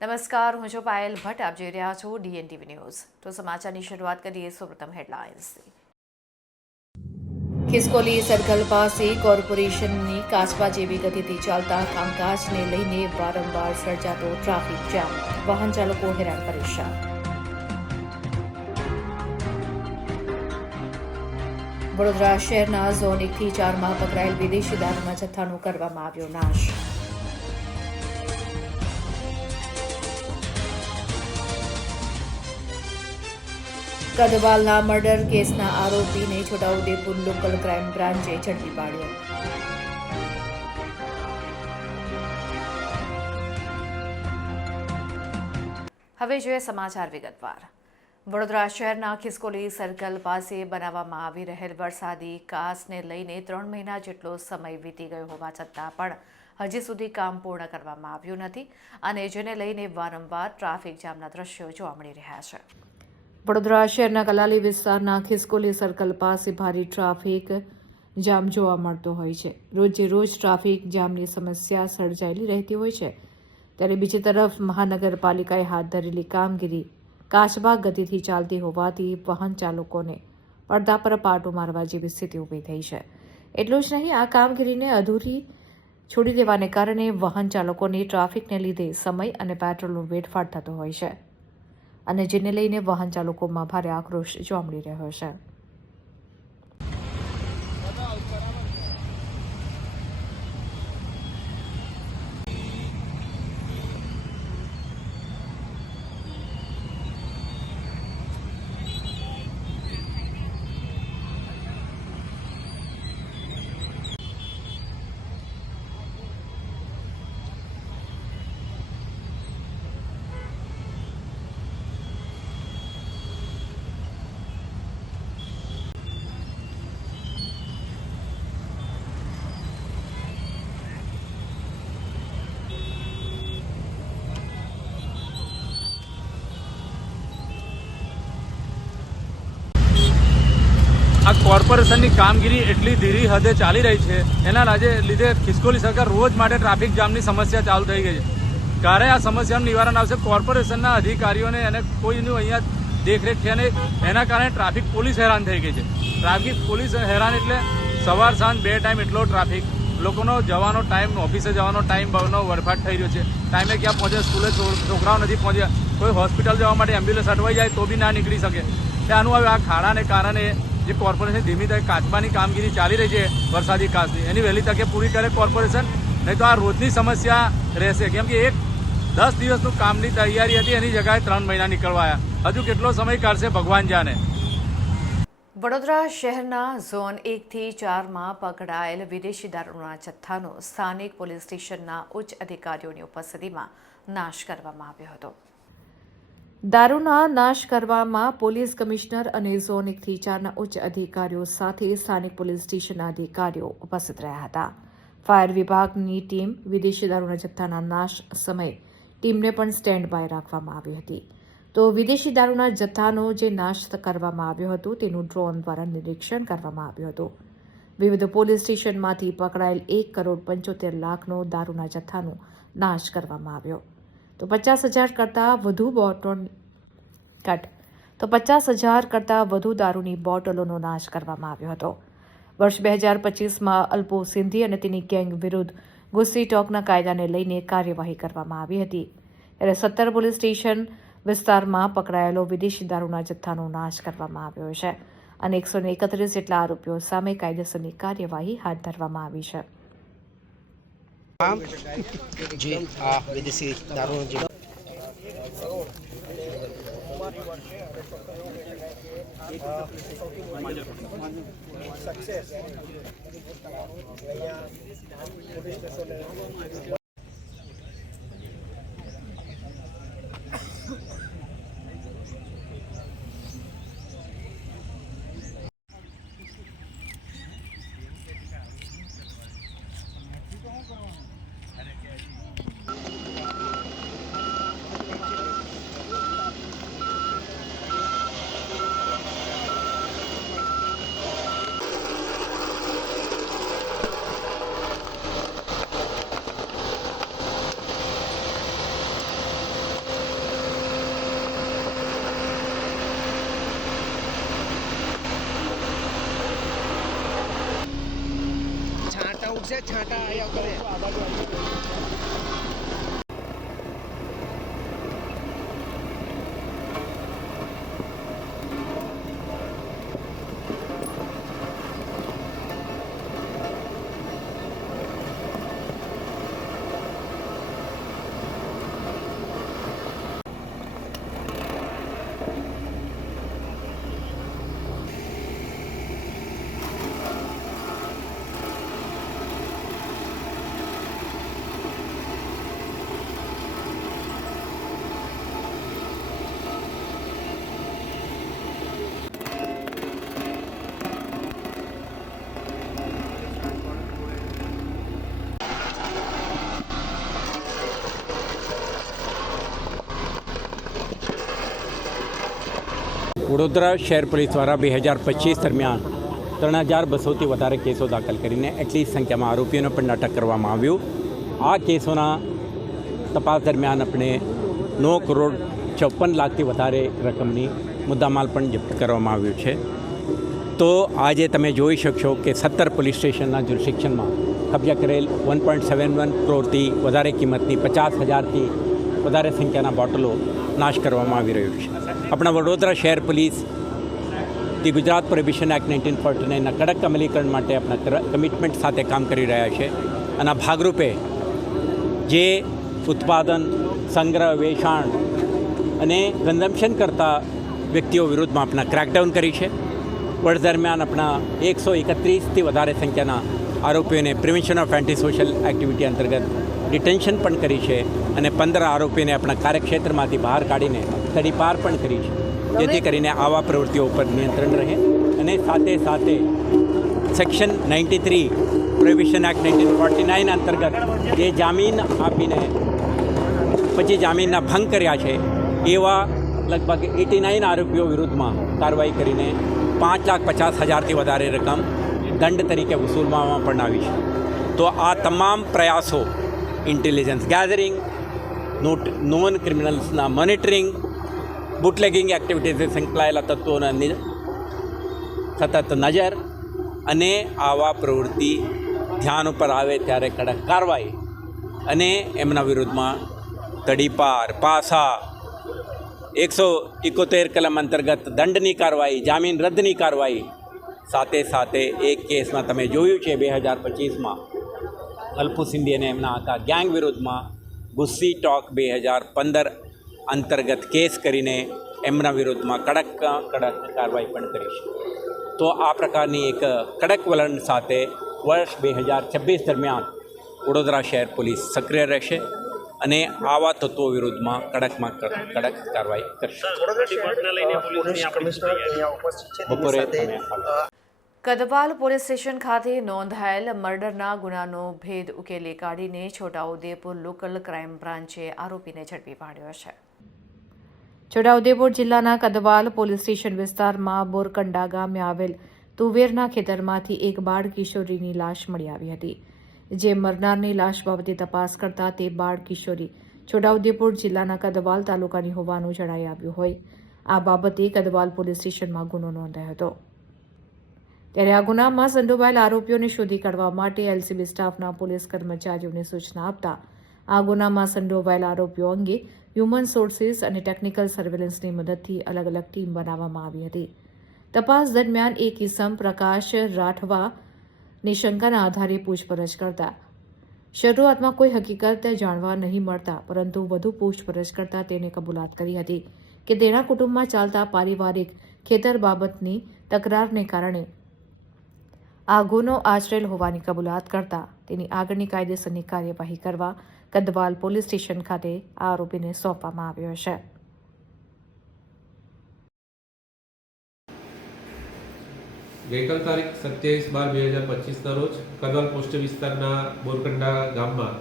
નમસ્કાર, હું છું પાયલ ભટ્ટ. આપ જોઈ રહ્યા છો ડીએનટીવી ન્યૂઝ તો સમાચારની શરૂઆત કરીએ સૌપ્રથમ હેડલાઇન્સથી. ખિસકોલી સર્કલ પાસે કોર્પોરેશનની કાચબા જેવી ગતિથી ચાલતા કામકાજને લઈને વારંવાર સર્જાતો ટ્રાફિક જામ. વાહન ચાલકો હેરાન પરેશાન. વડોદરા શહેરના ઝોન એકથી ચારમાં પકડાયેલ વિદેશી દારૂના જથ્થાનો કરવામાં આવ્યો નાશ. કદવાલના મર્ડર કેસના આરોપીને છોટાઉદેપુર લોકલ ક્રાઇમ બ્રાન્ચે ઝડપી પાડ્યો. હવે જોઈએ સમાચાર વિગતવાર. વડોદરા શહેરના ખિસકોલી સર્કલ પાસે બનાવવામાં આવી રહેલ વરસાદી કાસને લઈને ત્રણ મહિના જેટલો સમય વીતી ગયો હોવા છતાં પણ હજી સુધી કામ પૂર્ણ કરવામાં આવ્યું નથી અને જેને લઈને વારંવાર ટ્રાફિક જામના દ્રશ્યો જોવા મળી રહ્યા છે. વડોદરા શહેરના કલાલી વિસ્તારના ખિસકોલી સર્કલ પાસે ભારે ટ્રાફિક જામ જોવા મળતો હોય છે. રોજે રોજ ટ્રાફિક જામની સમસ્યા સર્જાયેલી રહેતી હોય છે. ત્યારે બીજી તરફ મહાનગરપાલિકાએ હાથ ધરેલી કામગીરી કાચબા ગતિથી ચાલતી હોવાથી વાહન ચાલકોને પડદા પર પાટો મારવા જેવી સ્થિતિ ઊભી થઈ છે. એટલું જ નહીં, આ કામગીરીને અધૂરી છોડી દેવાને કારણે વાહન ચાલકોને ટ્રાફિકને લીધે સમય અને પેટ્રોલનો વેડફાટ થતો હોય છે. અને જેને લઈને વાહન ચાલકોમાં ભારે આક્રોશ જોવા મળી રહ્યો છે આ કોર્પોરેશનની કામગીરી એટલી ધીરી હદે ચાલી રહી છે, એના લીધે ખિસકોલી સરકાર રોજ માટે ટ્રાફિક જામની સમસ્યા ચાલુ થઈ ગઈ છે. ક્યારે આ સમસ્યાનું નિવારણ આવશે, કોર્પોરેશનના અધિકારીઓને અને કોઈનું અહીંયા દેખરેખ છે નહીં, એના કારણે ટ્રાફિક પોલીસ હેરાન થઈ ગઈ છે. ટ્રાફિક પોલીસ હેરાન એટલે સવાર સાંજ બે ટાઈમ એટલો ટ્રાફિક. લોકોનો જવાનો ટાઈમ, ઓફિસે જવાનો ટાઈમ ભાવનો વરફાટ થઈ રહ્યો છે. ટાઈમે ક્યાં પહોંચે સ્કૂલે છોકરાઓ નથી પહોંચ્યા. કોઈ હોસ્પિટલ જવા માટે એમ્બ્યુલન્સ અટવાઈ જાય તો બી ના નીકળી શકે. આનું હવે આ ખાડાને કારણે જે કોર્પોરેશન ધીમી તકે કાચબાની કામગીરી ચાલી રહી છે વરસાદી કાચની એની વહેલી તકે પૂરી કરે કોર્પોરેશન, નહીં તો આ રોજની સમસ્યા રહેશે. કેમ કે એક દસ દિવસનું કામની તૈયારી હતી, એની જગ્યાએ ત્રણ મહિના નીકળવાયા. હજુ કેટલો સમય કાઢશે ભગવાન જાણે. વડોદરા શહેરના ઝોન એકથી ચારમાં પકડાયેલ વિદેશી દારૂના જથ્થાનો સ્થાનિક પોલીસ સ્ટેશનના ઉચ્ચ અધિકારીઓની ઉપસ્થિતિમાં નાશ કરવામાં આવ્યો હતો. દારૂના નાશ કરવામાં પોલીસ કમિશનર અને ઝોન એકથી ચારના ઉચ્ચ અધિકારીઓ સાથે સ્થાનિક પોલીસ સ્ટેશનના અધિકારીઓ ઉપસ્થિત રહ્યા હતા. ફાયર વિભાગની ટીમ વિદેશી દારૂના જથ્થાના નાશ સમયે ટીમને પણ સ્ટેન્ડ બાય રાખવામાં આવી હતી. તો વિદેશી દારૂના જથ્થાનો જે નાશ કરવામાં આવ્યો હતો, તેનું ડ્રોન દ્વારા નિરીક્ષણ કરવામાં આવ્યું હતું. વિવિધ પોલીસ સ્ટેશનમાંથી પકડાયેલ એક કરોડ પંચોતેર લાખનો દારૂના જથ્થાનો નાશ કરવામાં આવ્યો. તો પચાસ હજાર કરતાં વધુ બોટલ કટ. તો પચાસ હજાર કરતાં વધુ દારૂની બોટલોનો નાશ કરવામાં આવ્યો હતો. વર્ષ બે હજાર પચીસમાં અલ્પો સિંધી અને તેની ગેંગ વિરુદ્ધ ગુસ્સી ટોકના કાયદાને લઈને કાર્યવાહી કરવામાં આવી હતી. ત્યારે સત્તર પોલીસ સ્ટેશન વિસ્તારમાં પકડાયેલો વિદેશી દારૂના જથ્થાનો નાશ કરવામાં આવ્યો છે અને એકસો એકત્રીસ જેટલા આરોપીઓ સામે કાયદેસરની કાર્યવાહી હાથ ધરવામાં આવી છે. જે આ વિદેશી દારૂનો જે સક્સેસ અહીંયા પોલીસ સ્ટેશને છે છાંટા આવ્યા કરે વડોદરા શહેર પોલીસ દ્વારા બે હજાર પચીસ દરમિયાન ત્રણ હજાર બસોથી વધારે કેસો દાખલ કરીને એટલી સંખ્યામાં આરોપીઓને પણ અટક કરવામાં આવ્યું. આ કેસોના તપાસ દરમિયાન આપણે નવ કરોડ ચોપન લાખથી વધારે રકમની મુદ્દામાલ પણ જપ્ત કરવામાં આવ્યું છે. તો આજે તમે જોઈ શકશો કે સત્તર પોલીસ સ્ટેશનના જ્યુરિસ્ડિક્શનમાં કબજા કરેલ વન પોઈન્ટ સેવન વન કરોડથી વધારે કિંમતની પચાસ હજારથી વધારે સંખ્યાના બોટલો નાશ કરવામાં આવી રહ્યું છે. આપણા વડોદરા શહેર police, the Gujarat prohibition act nineteen forty નાઇનના કડક અમલીકરણ માટે આપણા કમિટમેન્ટ સાથે કામ કરી રહ્યા છે. અને ભાગરૂપે જે ઉત્પાદન, સંગ્રહ, વેચાણ અને કન્ઝમ્પશન કરતા વ્યક્તિઓ વિરુદ્ધમાં આપણા ક્રેકડાઉન કરી છે. વર્ષ દરમિયાન આપણા એકસો એકત્રીસથી વધારે સંખ્યાના આરોપીઓને prevention of anti social activity અંતર્ગત ડિટેન્શન પણ કરી છે અને પંદર આરોપીને આપણા કાર્યક્ષેત્રમાંથી બહાર કાઢીને તડીપાર પણ કરી છે. જેથી કરીને આવા પ્રવૃત્તિઓ ઉપર નિયંત્રણ રહે અને સાથે સાથે section ninety three prohibition act nineteen forty nine અંતર્ગત જે જામીન આપીને પછી જામીનના ભંગ કર્યા છે, એવા લગભગ એટી નાઇન આરોપીઓ વિરુદ્ધમાં કાર્યવાહી કરીને પાંચ લાખ પચાસ હજારથી વધારે રકમ દંડ તરીકે વસૂલવામાં પણ આવી છે. તો આ તમામ પ્રયાસો ઇન્ટેલિજન્સ ગેધરિંગ નોટ નોન ક્રિમિનલ્સના મોનિટરિંગ બુટલેગિંગ એક્ટિવિટીઝે, સંકળાયેલા તત્વોના સતત નજર અને આવા પ્રવૃત્તિ ધ્યાન ઉપર આવે ત્યારે કડક કાર્યવાહી અને એમના વિરુદ્ધમાં તડીપાર, પાસા, એકસો એકોતેર કલમ અંતર્ગત દંડની કાર્યવાહી, જામીન રદ્દની કાર્યવાહી સાથે સાથે એક કેસમાં તમે જોયું છે બે હજાર પચીસમાં. અલ્પુ સિંધી અને એમના હતા. ગેંગ વિરુદ્ધમાં ગુસ્સી ટોક બે હજાર પંદર અંતર્ગત કેસ કરીને એમના વિરુદ્ધમાં કડક કડક કાર્યવાહી પણ કરીશ. તો આ પ્રકારની એક કડક વલણ સાથે વર્ષ બે હજાર છવ્વીસ દરમિયાન વડોદરા શહેર પોલીસ સક્રિય રહેશે અને આવા તત્વો વિરુદ્ધમાં કડકમાં કડક કાર્યવાહી કરશે. પોલીસ કમિશનર અહીંયા ઉપસ્થિત છે. તેમની બપોરે સાથે, તમે હાલો. અ, કદવાલ પોલીસ સ્ટેશન ખાતે નોંધાયેલ મર્ડરના ગુનાનો ભેદ ઉકેલી કાઢીને છોટાઉદેપુર લોકલ ક્રાઇમ બ્રાન્ચે આરોપીને ઝડપી પાડ્યો છે. છોટાઉદેપુર જિલ્લાના કદવાલ પોલીસ સ્ટેશન વિસ્તારમાં બોરકંડા ગામે આવેલ તુવેરના ખેતરમાંથી એક બાળ કિશોરીની લાશ મળી આવી હતી. જે મરનારની લાશ બાબતે તપાસ કરતા તે બાળ કિશોરી છોટાઉદેપુર જિલ્લાના કદવાલ તાલુકાની હોવાનું જણાઈ આવ્યું હોય. આ બાબતે કદવાલ પોલીસ સ્ટેશનમાં ગુનો નોંધાયો હતો. ત્યારે આ ગુનામાં સંડોવાયેલ આરોપીઓને શોધી કાઢવા માટે એલસીબી સ્ટાફના પોલીસ કર્મચારીઓને સૂચના આપતા આ ગુનામાં સંડોવાયેલ આરોપીઓ અંગે હ્યુમન સોર્સિસ અને ટેકનિકલ સર્વેલન્સની મદદથી અલગ અલગ ટીમ બનાવવામાં આવી હતી. તપાસ દરમિયાન એક ઇસમ પ્રકાશ રાઠવાની શંકાના આધારે પૂછપરછ કરતા. શરૂઆતમાં કોઈ હકીકત જાણવા નહીં મળતા, પરંતુ વધુ પૂછપરછ કરતા તેને કબૂલાત કરી હતી કે તેના કુટુંબમાં ચાલતા પારિવારિક ખેતર બાબતની તકરારને કારણે આ ગુનો આચરેલ હોવાની કબૂલાત કરતા તેની આગળની કાયદેસરની કાર્યવાહી કરવા કદવાલ પોલીસ સ્ટેશન ખાતે આરોપીને સોંપવામાં આવ્યો છે. ગઈકાલ તારીખ સત્યાવીસ બાર બે હજાર પચીસના રોજ કદવાલ પોસ્ટ વિસ્તારના બોરકંડા ગામમાં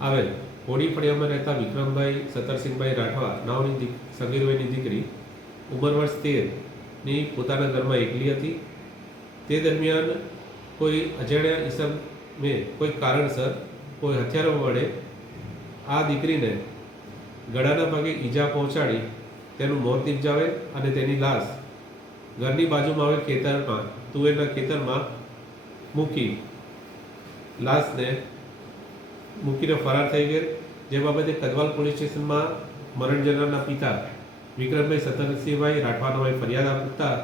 આવેલ હોડી ફળિયામાં રહેતા વિક્રમભાઈ સતરસિંહભાઈ રાઠવા, નાવની સગીરભાઈની દીકરી, ઉંમર વર્ષ તેરની પોતાના ઘરમાં એકલી હતી. તે દરમિયાન કોઈ અજાણ્યા ઈસમે, કોઈ કારણસર કોઈ હથિયારો વડે આ દીકરીને ગળાના ભાગે ઈજા પહોંચાડી તેનું મોત નિપજાવે અને તેની લાશ ઘરની બાજુમાં આવેલ ખેતરમાં, તુવેરના ખેતરમાં મૂકી લાશને મૂકીને ફરાર થઈ ગયેલ. જે બાબતે કદવાલ પોલીસ સ્ટેશનમાં મરણ જનારના પિતા વિક્રમભાઈ સતનસિંહભાઈ રાઠવાનોએ ફરિયાદ આપતા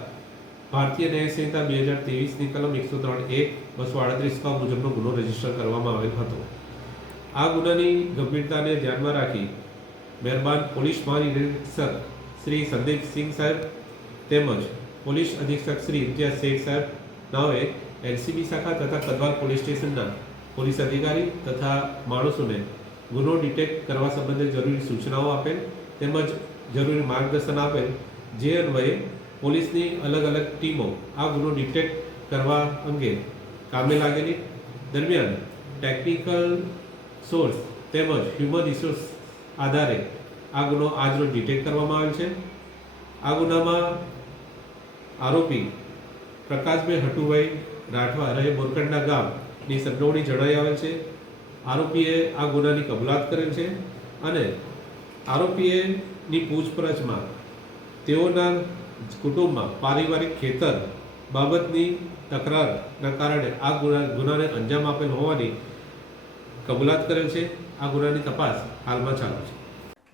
ભારતીય ન્યાય સંહિતા બે હજાર ત્રેવીસની કલમ એકસો ત્રણ એક બસો આડત્રીસ મુજબનો ગુનો રજિસ્ટર કરવામાં આવેલ હતો. આ ગુનાની ગંભીરતાને ધ્યાનમાં રાખી મહેરબાન પોલીસ મહાનિરીક્ષક શ્રી સંદીપસિંહ સાહેબ તેમજ પોલીસ અધિક્ષક શ્રી ઇમ્તિયાઝ શેખ સાહેબ નાઓએ એલસીબી શાખા તથા કદવાલ પોલીસ સ્ટેશનના પોલીસ અધિકારી તથા માણસોને ગુનો ડિટેક્ટ કરવા સંબંધે જરૂરી સૂચનાઓ આપેલ તેમજ જરૂરી માર્ગદર્શન આપેલ જે અન્વયે પોલીસની અલગ અલગ ટીમો આ ગુનો ડિટેક્ટ કરવા અંગે કામે લાગેલી. દરમિયાન ટેકનિકલ સોર્સ તેમજ હ્યુમન રિસોર્સ આધારે આ ગુનો આજરોજ ડિટેક્ટ કરવામાં આવેલ છે. આ ગુનામાં આરોપી પ્રકાશભાઈ હટુભાઈ રાઠવા રહે બોરકંડા ગામની સંડોવણી જણાઈ આવેલ છે. આરોપીએ આ ગુનાની કબૂલાત કરેલ છે અને આરોપીએની પૂછપરછમાં તેઓના કુટુંબમાં પારિવારિક ખેતર બાબતની તકરારના કારણે આ ગુના ગુનાને અંજામ આપેલ હોવાની કબૂલાત કરેલ છે. આ ગુનાની તપાસ હાલમાં ચાલુ છે.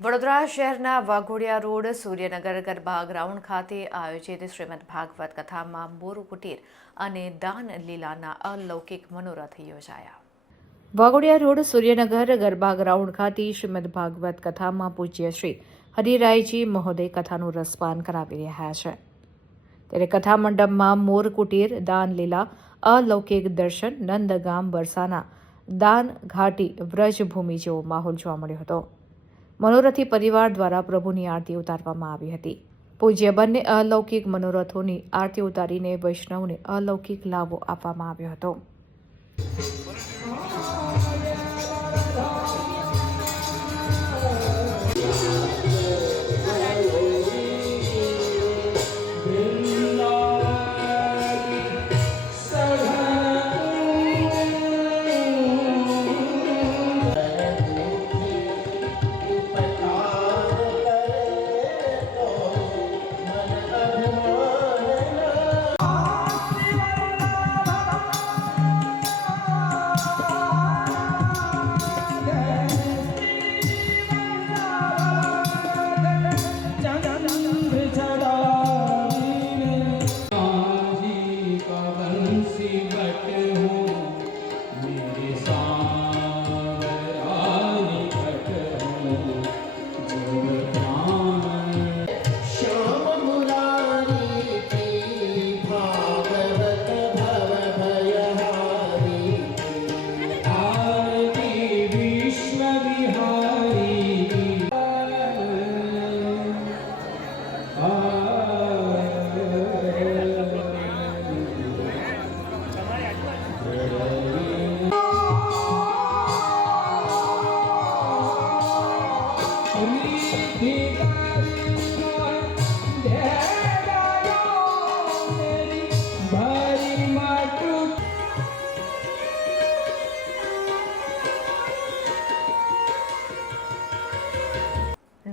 વડોદરા શહેરના વાઘોડિયા રોડ સૂર્યનગર ગરબા ગ્રાઉન્ડ ખાતે આયોજિત શ્રીમદ ભાગવત કથામાં મોરુ કુટીર અને દાન લીલાના અલૌકિક મનોરથ યોજાયા. વાઘોડિયા રોડ સૂર્યનગર ગરબા ગ્રાઉન્ડ ખાતે શ્રીમદ ભાગવત કથામાં પૂજ્ય શ્રી હરિરાયજી મહોદય કથાનું રસપાન કરાવી રહ્યા છે. ત્યારે કથા મંડપમાં મોર કુટીર, દાન લીલા, અલૌકિક દર્શન, નંદગામ બરસાના દાન, ઘાટી, વ્રજભૂમિ જેવો માહોલ જોવા મળ્યો હતો. મનોરથી પરિવાર દ્વારા પ્રભુની આરતી ઉતારવામાં આવી હતી. પૂજ્ય બંને અલૌકિક મનોરથોની આરતી ઉતારીને વૈષ્ણવને અલૌકિક લાભો આપવામાં આવ્યો હતો.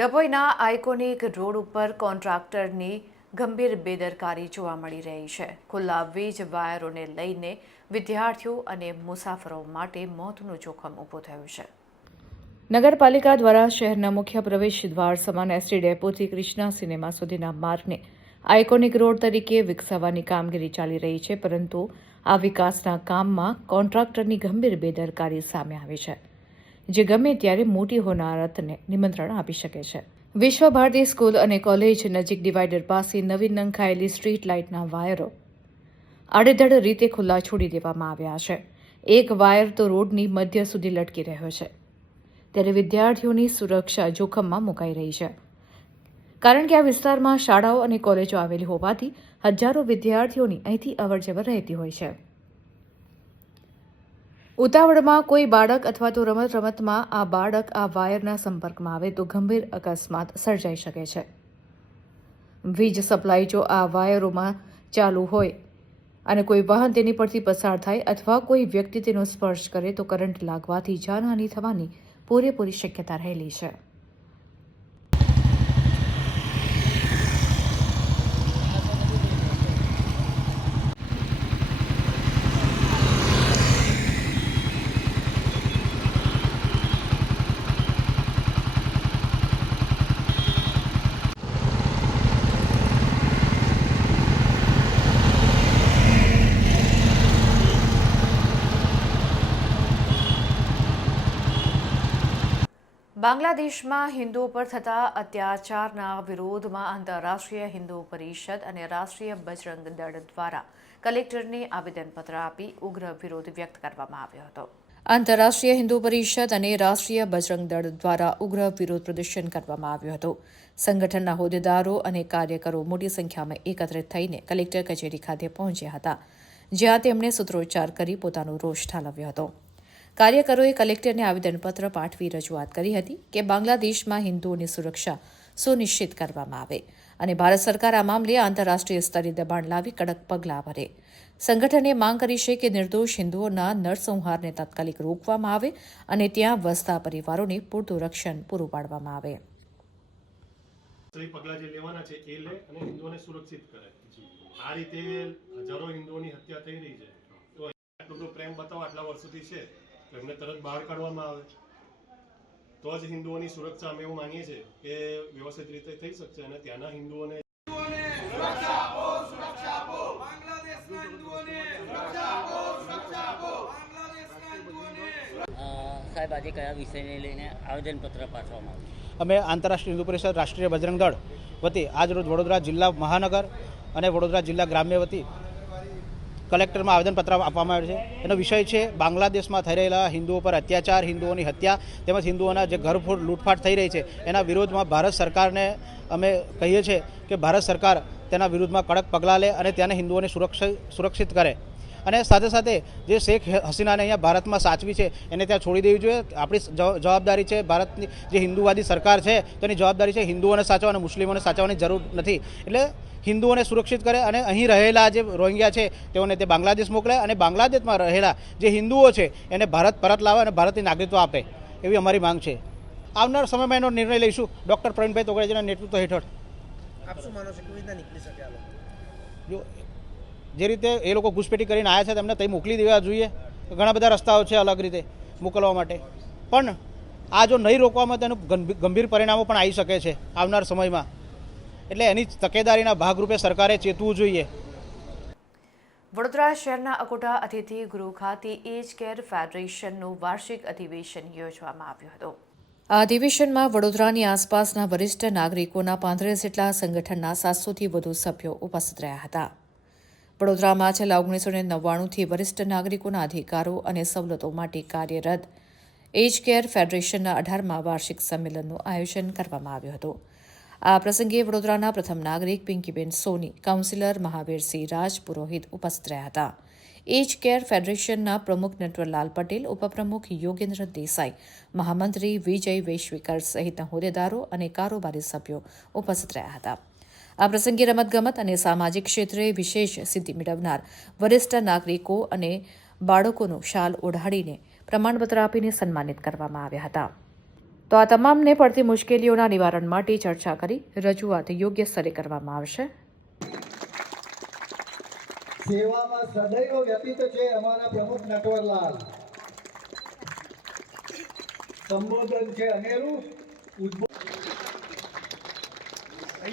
ડભોઈના આઇકોનિક રોડ ઉપર કોન્ટ્રાક્ટરની ગંભીર બેદરકારી જોવા મળી રહી છે. ખુલ્લા વીજ વાયરોને લઈને વિદ્યાર્થીઓ અને મુસાફરો માટે મોતનું જોખમ ઊભું થયું છે. નગરપાલિકા દ્વારા શહેરના મુખ્ય પ્રવેશ દ્વાર સમાન એસટી ડેપોથી કૃષ્ણા સિનેમા સુધીના માર્ગને આઇકોનિક રોડ તરીકે વિકસાવવાની કામગીરી ચાલી રહી છે, પરંતુ આ વિકાસના કામમાં કોન્ટ્રાક્ટરની ગંભીર બેદરકારી સામે આવી છે. જે ગમે ત્યારે મોટી હોનારતને નિમંત્રણ આપી શકે છે. વિશ્વ ભારતી સ્કૂલ અને કોલેજ નજીક ડિવાઈડર પાસે નવી નંખાયેલી સ્ટ્રીટ લાઇટના વાયરો આડેધડ રીતે ખુલ્લા છોડી દેવામાં આવ્યા છે. એક વાયર તો રોડની મધ્ય સુધી લટકી રહ્યો છે. ત્યારે વિદ્યાર્થીઓની સુરક્ષા જોખમમાં મુકાઈ રહી છે. કારણ કે આ વિસ્તારમાં શાળાઓ અને કોલેજો આવેલી હોવાથી હજારો વિદ્યાર્થીઓની અહીંથી અવરજવર રહેતી હોય છે. ઉતાવળમાં કોઈ બાળક અથવા તો રમત રમતમાં આ બાળક આ વાયરના સંપર્કમાં આવે તો ગંભીર અકસ્માત સર્જાઈ શકે છે. વીજ સપ્લાય જો આ વાયરોમાં ચાલુ હોય અને કોઈ વાહન તેની પરથી પસાર થાય અથવા કોઈ વ્યક્તિ તેનો સ્પર્શ કરે તો કરંટ લાગવાથી જાનહાનિ થવાની પૂરેપૂરી શક્યતા રહેલી છે. બાંગ્લાદેશમાં હિન્દુઓ પર થતા અત્યાચારના વિરોધમાં આંતરરાષ્ટ્રીય હિન્દુ પરિષદ અને રાષ્ટ્રીય બજરંગ દળ દ્વારા કલેક્ટરને આવેદનપત્ર આપી ઉગ્ર વિરોધ વ્યક્ત કરવામાં આવ્યો હતો. આંતરરાષ્ટ્રીય હિન્દુ પરિષદ અને રાષ્ટ્રીય બજરંગ દળ દ્વારા ઉગ્ર વિરોધ પ્રદર્શન કરવામાં આવ્યું હતું. સંગઠનના હોદ્દેદારો અને કાર્યકરો મોટી સંખ્યામાં એકત્રિત થઈને કલેક્ટર કચેરી ખાતે પહોંચ્યા હતા, જ્યાં તેમણે સૂત્રોચ્ચાર કરી પોતાનો રોષ ઠાલવ્યો હતો. કાર્યકરોએ કલેક્ટરને આવેદનપત્ર પાઠવી રજૂઆત કરી હતી કે બાંગ્લાદેશમાં હિન્દુઓની સુરક્ષા સુનિશ્ચિત કરવામાં આવે અને ભારત સરકાર આ મામલે આંતરરાષ્ટ્રીય સ્તરે દબાણ લાવી કડક પગલાં ભરે. સંગઠને માંગ કરી છે કે નિર્દોષ હિન્દુઓના નરસંહારને તાત્કાલિક રોકવામાં આવે અને ત્યાં વસતા પરિવારોને પૂરતું રક્ષણ પૂરું પાડવામાં આવે. પગલાં જે લેવાના છે એ લે અને હિન્દુઓને સુરક્ષિત કરે. આ રીતે હજારો હિન્દુઓની હત્યા થઈ રહી છે. તો આટલો પ્રેમ બતાવો, આટલા વર્ષોથી છે. તો એમને તરત બહાર કાઢવામાં આવે તો જ હિન્દુઓની સુરક્ષા અમે એવું માનીએ છીએ કે વ્યવસ્થિત રીતે થઈ શકશે અને ત્યાંના હિન્દુઓને સાહેબ આજે કયા વિષયને લઈને આવેદનપત્ર પાઠવવામાં આવ્યું? અમે આંતરરાષ્ટ્રીય હિન્દુ પરિષદ રાષ્ટ્રીય બજરંગ દળ વતી આજરોજ વડોદરા જિલ્લા મહાનગર અને વડોદરા જિલ્લા ગ્રામ્ય વતી કલેક્ટરમાં આવેદનપત્ર આપવામાં આવ્યું છે. એનો વિષય છે બાંગ્લાદેશમાં થઈ રહેલા હિન્દુઓ પર અત્યાચાર, હિન્દુઓની હત્યા તેમજ હિન્દુઓના જે ઘરફોડ, લૂંટફાટ થઈ રહી છે, એના વિરોધમાં ભારત સરકારને અમે કહીએ છીએ કે ભારત સરકાર તેના વિરુદ્ધમાં કડક પગલાં લે અને ત્યાંના હિન્દુઓને સુરક્ષિત સુરક્ષિત કરે. અને સાથે સાથે જે શેખ હસીનાને અહીંયા ભારતમાં સાચવી છે એને ત્યાં છોડી દેવી જોઈએ. આપણી જવાબદારી છે ભારતની જે હિન્દુવાદી સરકાર છે તેની જવાબદારી છે હિન્દુઓને સાચવવા અને મુસ્લિમોને સાચવવાની જરૂર નથી. એટલે હિન્દુઓને સુરક્ષિત કરે અને અહીં રહેલા જે રોહિંગ્યા છે તેઓને તે બાંગ્લાદેશ મોકલે અને બાંગ્લાદેશમાં રહેલા જે હિન્દુઓ છે એને ભારત પરત લાવે અને ભારતની નાગરિકત્વ આપે એવી અમારી માંગ છે. આવનાર સમયમાં એનો નિર્ણય લઈશું. ડૉક્ટર પ્રવીણભાઈ તોગડેજીના નેતૃત્વ હેઠળ. આપ શું માનો છો? કેવી રીતના નીકળી શકે આ લોકો? જો જે રીતે એ લોકો ઘૂસપેટી કરીને આવ્યા છે તેમને ત્યાં મોકલી દેવા જોઈએ. ઘણા બધા રસ્તાઓ છે અલગ રીતે મોકલવા માટે. પણ આ જો નહીં રોકવામાં તેનું ગંભીર- ગંભીર પરિણામો પણ આવી શકે છે આવનાર સમયમાં. એટલે એની તકેદારીના ભાગરૂપે સરકારે ચેતવું જોઈએ. વડોદરા શહેરના અકોટા અતિથિ ગૃહ ખાતે એજ કેર ફેડરેશનનું વાર્ષિક અધિવેશન યોજવામાં આવ્યું હતું. આ અધિવેશનમાં વડોદરાની આસપાસના વરિષ્ઠ નાગરિકોના પાંત્રીસ જેટલા સંગઠનના સાતસોથી વધુ સભ્યો ઉપસ્થિત રહ્યા હતા. વડોદરામાં છેલ્લા ઓગણીસો ને નવ્વાણુંથી વરિષ્ઠ નાગરિકોના અધિકારો અને સવલતો માટે કાર્યરત એજ કેર ફેડરેશનના અઢારમાં વાર્ષિક સંમેલનનું આયોજન કરવામાં આવ્યું હતું. આ પ્રસંગે વડોદરાના પ્રથમ નાગરિક પિંકીબેન સોની, કાઉન્સિલર મહાવીરસિંહ રાજ પુરોહિત ઉપસ્થિત રહ્યા હતા. એજ કેર ફેડરેશનના પ્રમુખ નટવરલાલ પટેલ, ઉપપ્રમુખ યોગેન્દ્ર દેસાઈ, મહામંત્રી વિજય વૈશ્વિકર સહિતના હોદ્દેદારો અને કારોબારી સભ્યો ઉપસ્થિત રહ્યા હતા. આ પ્રસંગે રમતગમત અને સામાજિક ક્ષેત્રે વિશેષ સિદ્ધિ મેળવનાર વરિષ્ઠ નાગરિકો અને બાળકોનું શાલ ઓઢાડીને પ્રમાણપત્ર આપીને સન્માનિત કરવામાં આવ્યા હતા. તો આ તમામને પડતી મુશ્કેલીઓના નિવારણ માટે ચર્ચા કરી રજૂઆત યોગ્ય સ્તરે કરવામાં આવશે. સંબોધન છે અનેરું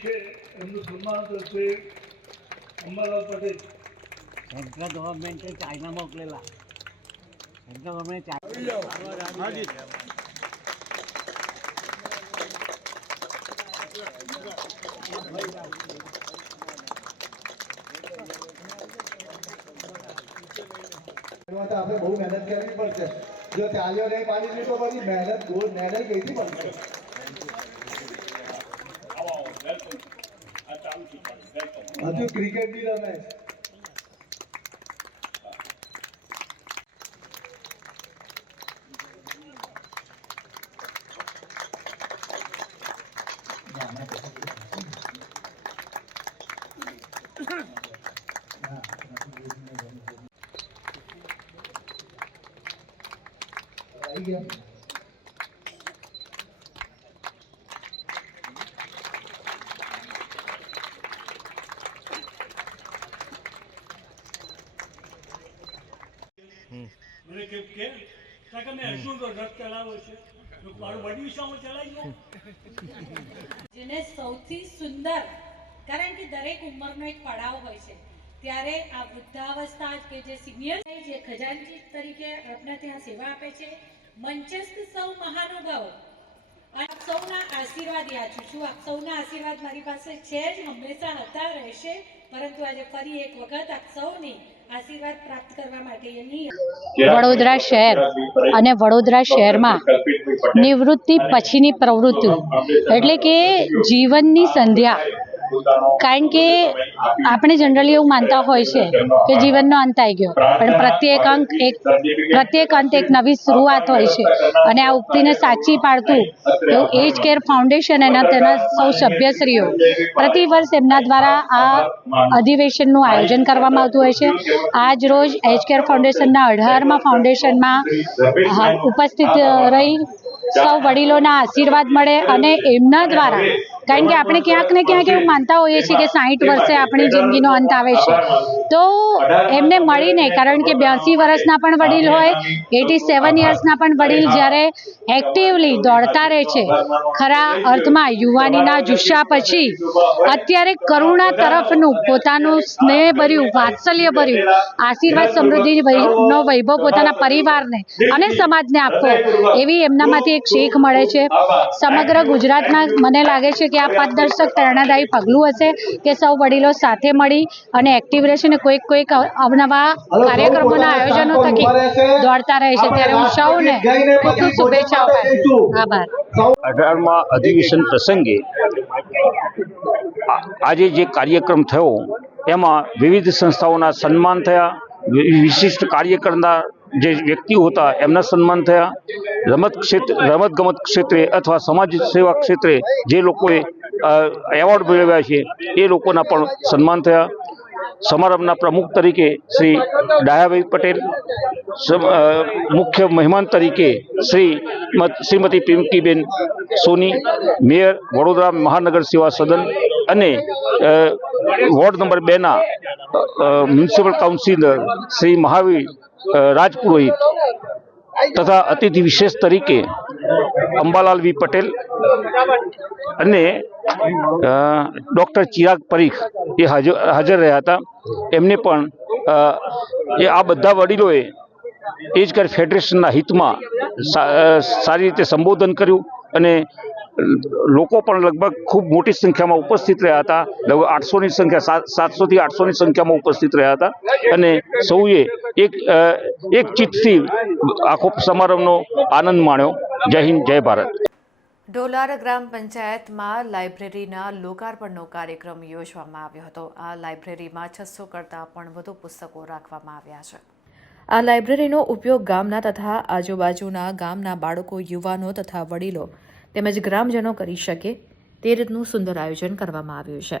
છે એમનું સન્માન કરશે અંબાલાલ પટેલ ગવર્મેન્ટે ચાઇના મોકલેલા. એમાં તો આપણે બહુ મહેનત કરવી પડશે. જો ચાલ્યો નહીં પાડી દીધો પછી મહેનત ગોળ મેડલ કઈથી મળશે. હજુ ક્રિકેટ બી રમે છે કે કે કારણ કે મેં હજુ રથ ચલાવ્યો છે. તો મારું બડી વિશામાં ચલાવી ગયો જેને સૌથી સુંદર કારણ કે દરેક ઉંમરનો એક પડાવ હોય છે ત્યારે આ વૃદ્ધાવસ્થા કે જે સિનિયર જે ખજાનચી તરીકે આપણે ત્યાં સેવા આપે છે મંચસ્થ સૌ મહાનુભાવો. આપ સૌના આશીર્વાદ યાચું છું. આપ સૌના આશીર્વાદ મારી પાસે છે જ હંમેશા હતા રહેશે. પરંતુ આજે ફરી એક વખત આપ સૌની આશીર્વાદ પ્રાપ્ત કરવા માટેની વડોદરા શહેર અને વડોદરા શહેરમાં નિવૃત્તિ પછીની પ્રવૃત્તિઓ. એટલે કે જીવનની સંધ્યા. કારણ કે આપણે જનરલી એવું માનતા હોય છે કે જીવનનો અંત આવી ગયો. પણ પ્રત્યેક અંક એક પ્રત્યેક અંત એક નવી શરૂઆત હોય છે. અને આ ઉક્તિને સાચી પાડતું એવું એજ કેર ફાઉન્ડેશન અને તેના સૌ સભ્યશ્રીઓ પ્રતિ વર્ષ એમના દ્વારા આ અધિવેશનનું આયોજન કરવામાં આવતું હોય છે. આજ રોજ એજ કેર ફાઉન્ડેશનના અઢારમાં ફાઉન્ડેશનમાં ઉપસ્થિત રહી સૌ વડીલોના આશીર્વાદ મળે અને એમના દ્વારા કારણ કે આપણે ક્યાંક ને ક્યાંક એવું માનતા હોઈએ છીએ કે સાહીઠ વર્ષે આપણી જિંદગીનો અંત આવે છે. તો એમને મળીને કારણ કે બ્યાસી વર્ષના પણ વડીલ હોય, એટી સેવન યર્સના પણ વડીલ જ્યારે એક્ટિવલી દોડતા રહે છે, ખરા અર્થમાં યુવાનીના જુસ્સા પછી અત્યારે કરુણા તરફનું પોતાનું સ્નેહભર્યું, વાત્સલ્યભર્યું, આશીર્વાદ સમૃદ્ધિ નો વૈભવ પોતાના પરિવારને અને સમાજને આપવો, એવી એમનામાંથી એક શીખ મળે છે. સમગ્ર ગુજરાતમાં મને લાગે છે કે આ પથદર્શક પ્રેરણાદાયી પગલું હશે કે સૌ વડીલો સાથે મળી અને એક્ટિવ રહેશે અને કોઈક કોઈક અવનવા કાર્યક્રમોના આયોજનો થકી દોડતા રહે છે ત્યારે હું સૌને ખૂબ ખૂબ શુભેચ્છાઓ પાઠવું આભાર. અઢારમાં અધિવેશન પ્રસંગે આજે જે કાર્યક્રમ થયો એમાં વિવિધ સંસ્થાઓના સન્માન થયા વિશિષ્ટ કાર્ય કરનાર જે વ્યક્તિઓ હતા એમના સન્માન થયા. રમત ક્ષેત્ર રમત ગમત ક્ષેત્રે અથવા સમાજ સેવા ક્ષેત્રે જે લોકોએ એવોર્ડ મેળવ્યા છે, એ લોકોના પણ સન્માન થયા. સમારંભના પ્રમુખ તરીકે શ્રી ડાયાભાઈ પટેલ મુખ્ય મહેમાન તરીકે શ્રી મત- શ્રીમતી પિંકીબેન સોની, મેયર વડોદરા મહાનગર સેવા સદન અને વોર્ડ નંબર બેના મ્યુનિસિપલ કાઉન્સિલર શ્રી મહાવીર રાજપુરોહિત તથા અતિથિ વિશેષ તરીકે અંબાલાલ વી પટેલ અને ડૉક્ટર ચિરાગ પરીખ એ હાજર રહ્યા હતા. એમને પણ એ આ બધા વડીલોએ એજ કર ફેડરેશનના હિતમાં સારી રીતે સંબોધન કર્યું અને લોકો પણ લગભગ ખૂબ મોટી સંખ્યામાં ઉપસ્થિત રહ્યા હતા. લગભગ આઠસોની સંખ્યા, સાત સાતસોથી આઠસોની સંખ્યામાં ઉપસ્થિત રહ્યા હતા. અને સૌએ એક એક ચિત્તથી આખો સમારંભનો આનંદ માણ્યો. જય હિન્દ, જય ભારત. ડોલાર ગ્રામ પંચાયતમાં લાઇબ્રેરીના લોકાર્પણનો કાર્યક્રમ યોજવામાં આવ્યો હતો. આ લાઇબ્રેરીમાં છસો કરતાં પણ વધુ પુસ્તકો રાખવામાં આવ્યા છે. આ લાઇબ્રેરીનો ઉપયોગ ગામના તથા આજુબાજુના ગામના બાળકો, યુવાનો તથા વડીલો તેમજ ગ્રામજનો કરી શકે તે રીતનું સુંદર આયોજન કરવામાં આવ્યું છે.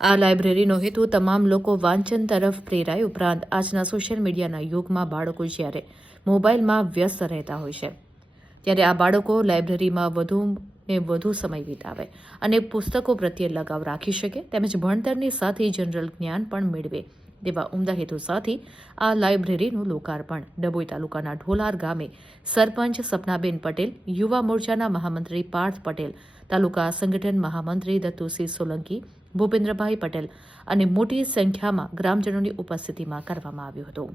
આ લાઇબ્રેરીનો હેતુ તમામ લોકો વાંચન તરફ પ્રેરાય ઉપરાંત આજના સોશિયલ મીડિયાના યુગમાં બાળકો જ્યારે મોબાઈલમાં વ્યસ્ત રહેતા હોય છે, ત્યારે આ બાળકો લાઇબ્રેરીમાં વધુ ને વધુ સમય વિતાવે અને પુસ્તકો પ્રત્યે લગાવ રાખી શકે તેમજ ભણતરની સાથે જનરલ જ્ઞાન પણ મેળવે. તેવા ઉમદા હેતુ સાથે આ લાઇબ્રેરીનું લોકાર્પણ. ડભોઈ તાલુકાના ઢોલાર ગામે સરપંચ સપનાબેન પટેલ, યુવા મોરચાના મહામંત્રી પાર્થ પટેલ, તાલુકા સંગઠન મહામંત્રી દત્તુસિંહ સોલંકી, ભૂપેન્દ્રભાઈ પટેલ અને મોટી સંખ્યામાં ગ્રામજનોની ઉપસ્થિતિમાં કરવામાં આવ્યું હતું.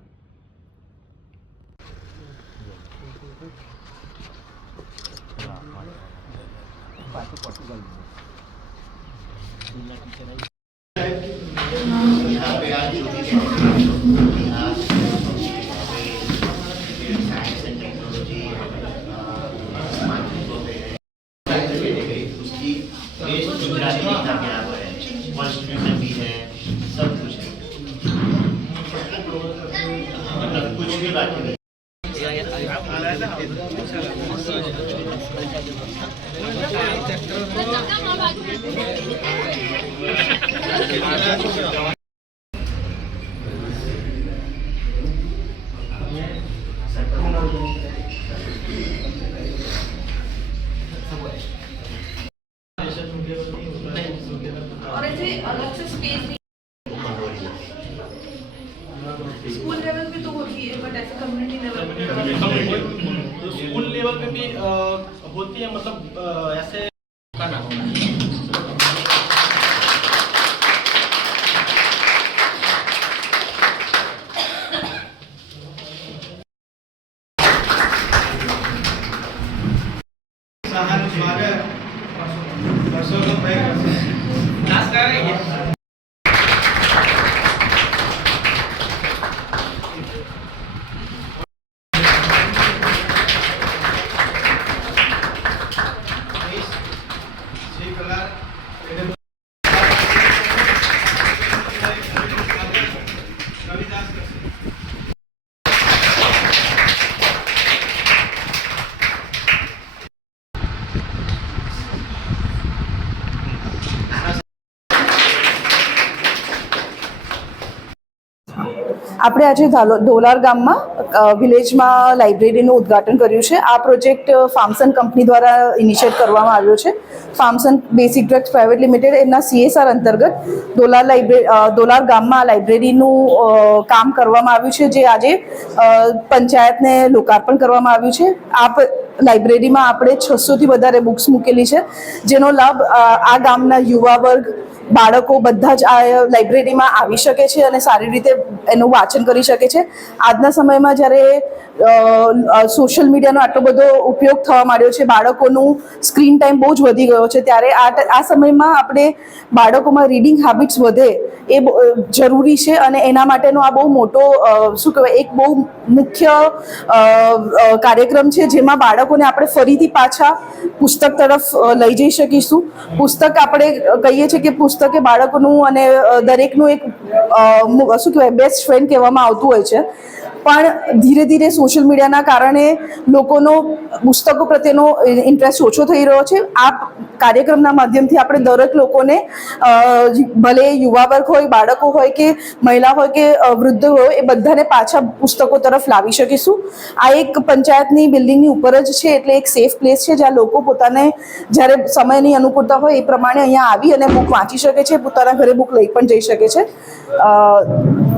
reality of this we have science and technology उसकी बेस्ट गुजराती लिखना गया हुआ है कॉन्स्टिट्यूशन भी है सब कुछ है मतलब कुछ भी बाकी नहीं Gracias. આપણે આજે ધાલો- ધોલાર ગામમાં વિલેજમાં લાઇબ્રેરીનું ઉદ્ઘાટન કર્યું છે. આ પ્રોજેક્ટ ફાર્મસન કંપની દ્વારા ઇનિશિયેટ કરવામાં આવ્યો છે. Farmson basic drugs private limited એમના સીએસઆર અંતર્ગત ધોલાર લાઇબ્રે અ, ધોલાર ગામમાં લાઇબ્રેરીનું કામ કરવામાં આવ્યું છે જે આજે પંચાયતને લોકાર્પણ કરવામાં આવ્યું છે. આ લાઇબ્રેરીમાં આપણે છસોથી વધારે બુક્સ મૂકેલી છે જેનો લાભ આ ગામના યુવા વર્ગ બાળકો બધા જ આ લાઇબ્રેરીમાં આવી શકે છે અને સારી રીતે એનું વાંચન કરી શકે છે. આજના સમયમાં જ્યારે સોશિયલ મીડિયાનો આટલો બધો ઉપયોગ થવા માંડ્યો છે, બાળકોનું સ્ક્રીન ટાઈમ બહુ જ વધી ગયો છે, ત્યારે આ આ સમયમાં આપણે બાળકોમાં રીડિંગ હેબિટ્સ વધે એ જરૂરી છે અને એના માટેનો આ બહુ મોટો શું કહેવાય, એક બહુ મુખ્ય કાર્યક્રમ છે, જેમાં બાળકોને આપણે ફરીથી પાછા પુસ્તક તરફ લઈ જઈ શકીશું. પુસ્તક આપણે કહીએ છીએ કે પુસ્તક એ બાળકોનું અને દરેકનું એક શું કહેવાય બેસ્ટ ફ્રેન્ડ કહેવામાં આવતું હોય છે. પણ ધીરે ધીરે સોશિયલ મીડિયાના કારણે લોકોનો, પુસ્તકો પ્રત્યેનો ઇન્ટરેસ્ટ ઓછો થઈ રહ્યો છે. આ કાર્યક્રમના માધ્યમથી આપણે દરેક લોકોને ભલે યુવા વર્ગ હોય, બાળકો હોય કે મહિલા હોય કે વૃદ્ધ હોય, એ બધાને પાછા પુસ્તકો તરફ લાવી શકીશું. આ એક પંચાયતની બિલ્ડિંગની ઉપર જ છે, એટલે એક સેફ પ્લેસ છે, જ્યાં લોકો પોતાને જ્યારે સમયની અનુકૂળતા હોય એ પ્રમાણે અહીંયા આવી અને બુક વાંચી શકે છે, પોતાના ઘરે બુક લઈ પણ જઈ શકે છે.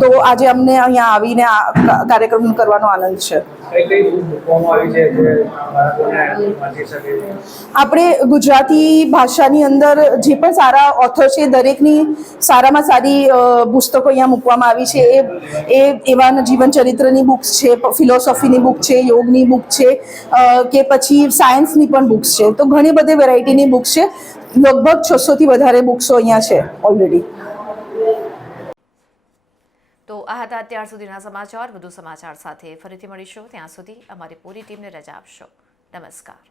તો આજે અમને અહીંયા આવીને આ કાર્યક્રમ કરવાનો આનંદ છે. આપણે ગુજરાતી ભાષાની અંદર જે પણ સારા ઓથર છે દરેકની સારામાં સારી પુસ્તકો અહીંયા મૂકવામાં આવી છે. એ એ એવા જીવન ચરિત્રની બુક્સ છે ફિલોસોફીની બુક છે યોગની બુક છે કે પછી સાયન્સની પણ બુક્સ છે. તો ઘણી બધી વેરાયટીની બુક્સ છે. લગભગ છસોથી વધારે બુક્સો અહીંયા છે ઓલરેડી આ હતા અત્યાર સુધીના સમાચાર, વધુ સમાચાર સાથે ફરીથી મળીશું. ત્યાં સુધી અમારી પૂરી ટીમને રજા આપશો. નમસ્કાર.